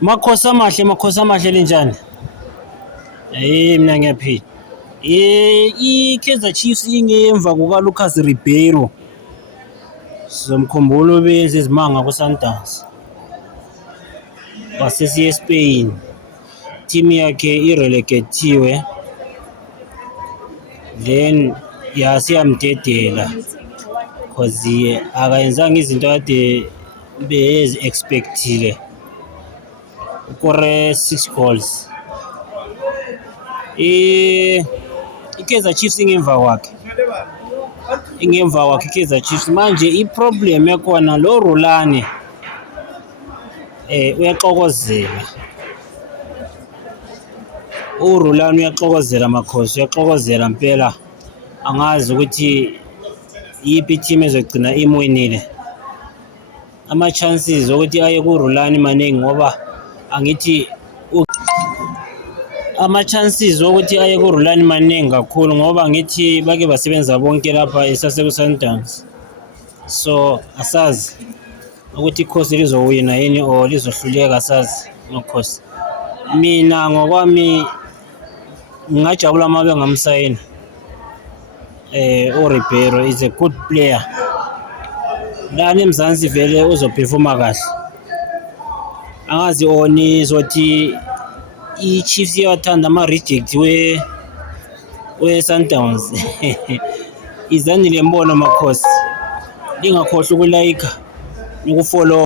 Makhosi amahle linjani? Mina ngiyaphila. I-Kaizer Chiefs ingemva kuka-Lucas Ribeiro. Sizomkhumbula ubenza izimanga ku-Sundowns. Wasesiya eSpain. Team yakhe irelegatiwe. Then yasiyamdedela because akayenzanga izinto kade bezi-expectile. Ukore 6 goals. I-Kaizer Chiefs ingemva kwakhe i-Kaizer Chiefs manje i-problem yakhona lo Rulani uyaxokozela. uRulani uyaxokozela makhosi, uyaxokozela impela. Angazi ukuthi yiphi team ezogcina imwinile. Ama-chances ukuthi aye kuRulani maningi ngoba angithi ama-chances ukuthi aye kuRulani maningi kakhulu ngoba ngithi bake basebenza bonke lapha eSundowns. So asazi ukuthi ikhosi lizowina yini or lizohluleka, asazi ngokhosi. Mina ngokwami ngingajabula uma bengamsayini. uRibeiro is a good player. Lana eMzansi vele uzophefoma kahle. Angazi oni izothi i-Chiefs iyawathanda ama-reject we-Sundowns. Izani le mbono makhosi. Lingakhohlwa ukulayikha nokufollow.